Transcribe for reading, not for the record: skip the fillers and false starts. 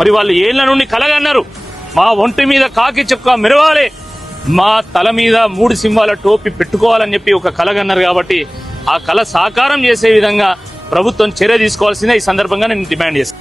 మరి వాళ్ళు ఏళ్ల నుండి కలగన్నారు, మా ఒంటి మీద కాకి చుక్క మెరవాలి, మా తల మీద 3 సింహాల టోపీ పెట్టుకోవాలని చెప్పి ఒక కలగన్నారు. కాబట్టి ఆ కళ సాకారం చేసే విధంగా ప్రభుత్వం చర్య తీసుకోవాల్సిందే ఈ సందర్భంగా నేను డిమాండ్ చేస్తాను.